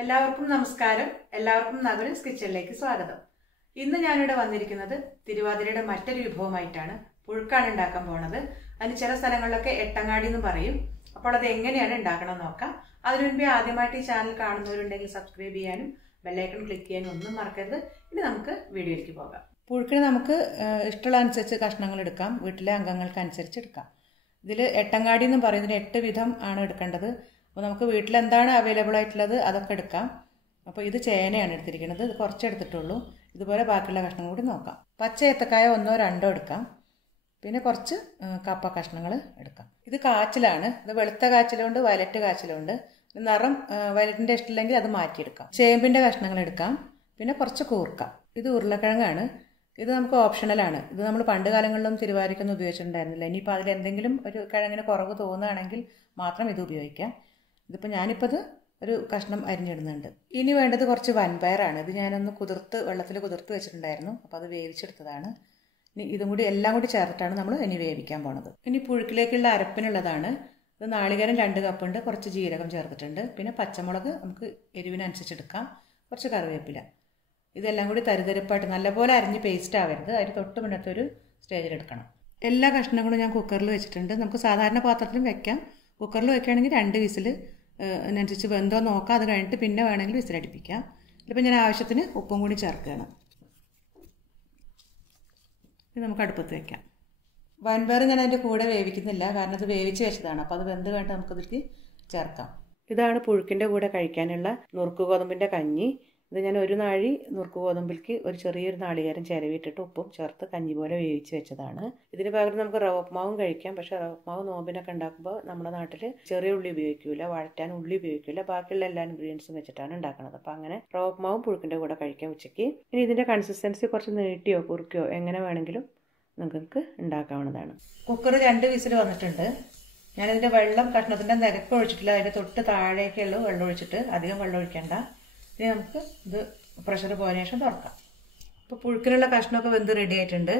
എല്ലാവർക്കും നമസ്കാരം. എല്ലാവർക്കും നകുലൻസ് കിച്ചണിലേക്ക് സ്വാഗതം. ഇന്ന് ഞാനിവിടെ വന്നിരിക്കുന്നത് തിരുവാതിരയുടെ മറ്റൊരു വിഭവമായിട്ടാണ്. പുഴുക്കാണ് ഉണ്ടാക്കാൻ പോണത്. അതിന് ചില സ്ഥലങ്ങളിലൊക്കെ എട്ടങ്ങാടി എന്ന് പറയും. അപ്പോൾ അത് എങ്ങനെയാണ് ഉണ്ടാക്കണമെന്ന് നോക്കാം. അതിനു മുൻപേ ആദ്യമായിട്ട് ഈ ചാനൽ കാണുന്നവരുണ്ടെങ്കിൽ സബ്സ്ക്രൈബ് ചെയ്യാനും ബെല്ലൈക്കൺ ക്ലിക്ക് ചെയ്യാനും ഒന്നും മറക്കരുത്. ഇനി നമുക്ക് വീഡിയോയിലേക്ക് പോകാം. പുഴുക്കിന് നമുക്ക് ഇഷ്ടമുള്ള അനുസരിച്ച് കഷ്ണങ്ങൾ എടുക്കാം. വീട്ടിലെ അംഗങ്ങൾക്ക് അനുസരിച്ച് എടുക്കാം. ഇതിൽ എട്ടങ്ങാടി എന്ന് പറയുന്നതിന് 8 വിധം ആണ് എടുക്കേണ്ടത്. അപ്പോൾ നമുക്ക് വീട്ടിൽ എന്താണ് അവൈലബിൾ ആയിട്ടുള്ളത് അതൊക്കെ എടുക്കാം. അപ്പോൾ ഇത് ചേനയാണ് എടുത്തിരിക്കുന്നത്. ഇത് കുറച്ച് എടുത്തിട്ടുള്ളൂ. ഇതുപോലെ ബാക്കിയുള്ള കഷ്ണം കൂടി നോക്കാം. പച്ച ഏത്തക്കായ 1 or 2 എടുക്കാം. പിന്നെ കുറച്ച് കപ്പ കഷ്ണങ്ങൾ എടുക്കാം. ഇത് കാച്ചിലാണ്. ഇത് വെളുത്ത കാച്ചിലുണ്ട്, വയലറ്റ് കാച്ചിലുണ്ട്. നിറം വയലറ്റിൻ്റെ ഇഷ്ടമില്ലെങ്കിൽ അത് മാറ്റിയെടുക്കാം. ചേമ്പിൻ്റെ കഷ്ണങ്ങൾ എടുക്കാം. പിന്നെ കുറച്ച് കൂർക്ക. ഇത് ഉരുളക്കിഴങ്ങാണ്. ഇത് നമുക്ക് ഓപ്ഷണലാണ്. ഇത് നമ്മൾ പണ്ട് കാലങ്ങളിലും തിരുവാതിരയ്ക്കൊന്നും ഉപയോഗിച്ചിട്ടുണ്ടായിരുന്നില്ല. ഇനിയിപ്പോൾ അതിലെന്തെങ്കിലും ഒരു കിഴങ്ങിന് കുറവ് തോന്നുകയാണെങ്കിൽ മാത്രം ഇത് ഉപയോഗിക്കാം. ഇതിപ്പോൾ ഞാനിപ്പോൾ ഒരു കഷ്ണം അരിഞ്ഞിടുന്നുണ്ട്. ഇനി വേണ്ടത് കുറച്ച് വൻപയറാണ്. ഇത് ഞാനൊന്ന് വെള്ളത്തിൽ കുതിർത്ത് വെച്ചിട്ടുണ്ടായിരുന്നു. അപ്പോൾ അത് വേവിച്ചെടുത്തതാണ്. ഇനി ഇതും കൂടി എല്ലാം കൂടി ചേർത്തിട്ടാണ് നമ്മൾ ഇനി വേവിക്കാൻ പോണത്. ഇനി പുഴുക്കിലേക്കുള്ള അരപ്പിനുള്ളതാണ്. ഇത് നാളികേരം 2 കപ്പുണ്ട്. കുറച്ച് ജീരകം ചേർത്തിട്ടുണ്ട്. പിന്നെ പച്ചമുളക് നമുക്ക് എരിവിനനുസരിച്ച് എടുക്കാം. കുറച്ച് കറിവേപ്പില. ഇതെല്ലാം കൂടി തരിതരിപ്പായിട്ട് നല്ലപോലെ അരിഞ്ഞ് പേസ്റ്റ് ആവരുത്. അതിന് തൊട്ട് മുന്നത്തെ ഒരു സ്റ്റേജിലെടുക്കണം. എല്ലാ കഷ്ണങ്ങളും ഞാൻ കുക്കറിൽ വെച്ചിട്ടുണ്ട്. നമുക്ക് സാധാരണ പാത്രത്തിലും വെക്കാം. കുക്കറിൽ വെക്കുകയാണെങ്കിൽ 2 വിസിൽ അതിനനുസരിച്ച് വെന്തോ നോക്കാം. അത് കഴിഞ്ഞിട്ട് പിന്നെ വേണമെങ്കിൽ വിസിലടിപ്പിക്കാം. ഇതിപ്പോൾ ഞാൻ ആവശ്യത്തിന് ഉപ്പും കൂടി ചേർക്കുകയാണ്. ഇത് നമുക്ക് അടുപ്പത്ത് വെക്കാം. വൻപയർ ഞാൻ അതിൻ്റെ കൂടെ വേവിക്കുന്നില്ല, കാരണം അത് വേവിച്ച് വെച്ചതാണ്. അപ്പോൾ അത് വെന്ത് കഴിഞ്ഞിട്ട് നമുക്കിതിലേക്ക് ചേർക്കാം. ഇതാണ് പുഴുക്കിൻ്റെ കൂടെ കഴിക്കാനുള്ള നുറുക്ക് ഗോതമ്പിൻ്റെ കഞ്ഞി. ഇത് ഞാൻ ഒരു നാഴി നുറുക്ക് ഗോതമ്പിലേക്ക് ഒരു ചെറിയൊരു നാളികേരം ചിരവിയിട്ടിട്ട് ഉപ്പും ചേർത്ത് കഞ്ഞി പോലെ വേവിച്ച് വെച്ചതാണ്. ഇതിന് പകരം നമുക്ക് റവ ഉപ്മാവും കഴിക്കാം. പക്ഷേ റവ ഉപ്മാവ് നോമ്പിനൊക്കെ ഉണ്ടാക്കുമ്പോൾ നമ്മുടെ നാട്ടിൽ ചെറിയ ഉള്ളി ഉപയോഗിക്കില്ല, വഴറ്റാൻ ഉള്ളി ഉപയോഗിക്കില്ല. ബാക്കിയുള്ള എല്ലാ ഇൻഗ്രീഡിയൻസും വെച്ചിട്ടാണ് ഉണ്ടാക്കുന്നത്. അപ്പോൾ അങ്ങനെ റവ ഉപ്മാവും പുഴുക്കിൻ്റെ കൂടെ കഴിക്കാം ഉച്ചയ്ക്ക്. ഇനി ഇതിൻ്റെ കൺസിസ്റ്റൻസി കുറച്ച് നീട്ടിയോ കുറുക്കിയോ എങ്ങനെ വേണമെങ്കിലും നിങ്ങൾക്ക് ഉണ്ടാക്കാവുന്നതാണ്. കുക്കർ 2 വിസിൽ വന്നിട്ടുണ്ട്. ഞാനിതിൻ്റെ വെള്ളം കഷ്ണത്തിൻ്റെ നിരക്ക് ഒഴിച്ചിട്ടില്ല. അതിൻ്റെ തൊട്ട് താഴേക്കുള്ള വെള്ളം ഒഴിച്ചിട്ട് അധികം വെള്ളം ഒഴിക്കേണ്ട. ഇനി നമുക്ക് ഇത് പ്രഷർ പോയതിനു ശേഷം തുറക്കാം. ഇപ്പോൾ പുഴുക്കിനുള്ള കഷ്ണമൊക്കെ വെന്ത് റെഡി ആയിട്ടുണ്ട്.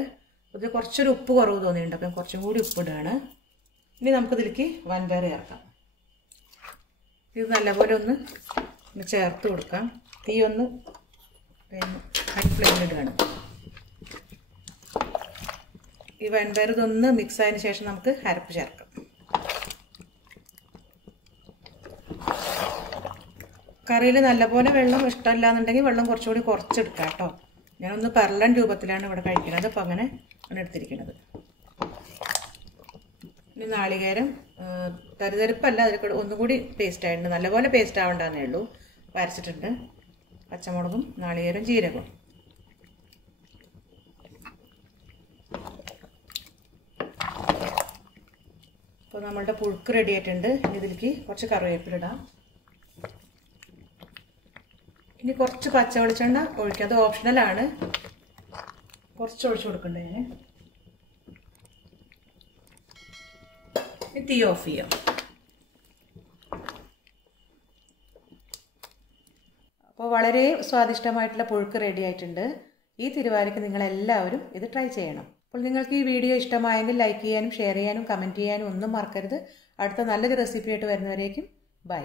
ഇത് കുറച്ചൊരു ഉപ്പ് കുറവ് തോന്നിയിട്ടുണ്ട്. അപ്പം കുറച്ചും കൂടി ഉപ്പിടുകയാണ്. ഇനി നമുക്കിതിലേക്ക് വൻപയർ ചേർക്കാം. ഇത് നല്ലപോലെ ഒന്ന് ചേർത്ത് കൊടുക്കാം. തീ ഒന്ന് ഹൈ ഫ്ലെയിമിലിടുകയാണ്. ഈ വൻപയർ ഇതൊന്ന് മിക്സ് ആയതിനു ശേഷം നമുക്ക് അരപ്പ് ചേർക്കാം. കറിയിൽ നല്ലപോലെ വെള്ളം ഇഷ്ടമല്ല എന്നുണ്ടെങ്കിൽ വെള്ളം കുറച്ചുകൂടി കുറച്ചെടുക്കാം കേട്ടോ. ഞാനൊന്ന് പെർലൻ രൂപത്തിലാണ് ഇവിടെ കഴിക്കുന്നത്. അപ്പോൾ അങ്ങനെ ആണ് എടുത്തിരിക്കുന്നത്. ഇനി നാളികേരം തരിതരിപ്പല്ല, അതിൽ ഒന്നുകൂടി പേസ്റ്റ് ആയിട്ടുണ്ട്. നല്ലപോലെ പേസ്റ്റ് ആവേണ്ടതേ ഉള്ളൂ. അരച്ചിട്ടുണ്ട്. പച്ചമുളകും നാളികേരം ജീരകവും. അപ്പോൾ നമ്മളുടെ പുഴുക്ക് റെഡി ആയിട്ടുണ്ട്. ഇനി ഇതിലേക്ക് കുറച്ച് കറിവേപ്പിലിടാം. ഇനി കുറച്ച് പച്ച വെളിച്ചെണ്ണ ഒഴിക്കുക. അത് ഓപ്ഷണലാണ്. കുറച്ച് ഒഴിച്ചു കൊടുക്കണ്ടേ ഞാൻ. തീ ഓഫ് ചെയ്യാം. അപ്പോൾ വളരെ സ്വാദിഷ്ടമായിട്ടുള്ള പുഴുക്ക് റെഡി ആയിട്ടുണ്ട്. ഈ തിരുവാതിരയ്ക്ക് നിങ്ങളെല്ലാവരും ഇത് ട്രൈ ചെയ്യണം. അപ്പോൾ നിങ്ങൾക്ക് ഈ വീഡിയോ ഇഷ്ടമായെങ്കിൽ ലൈക്ക് ചെയ്യാനും ഷെയർ ചെയ്യാനും കമൻറ്റ് ചെയ്യാനും ഒന്നും മറക്കരുത്. അടുത്ത നല്ലൊരു റെസിപ്പി ആയിട്ട് വരുന്നവരേക്കും ബൈ.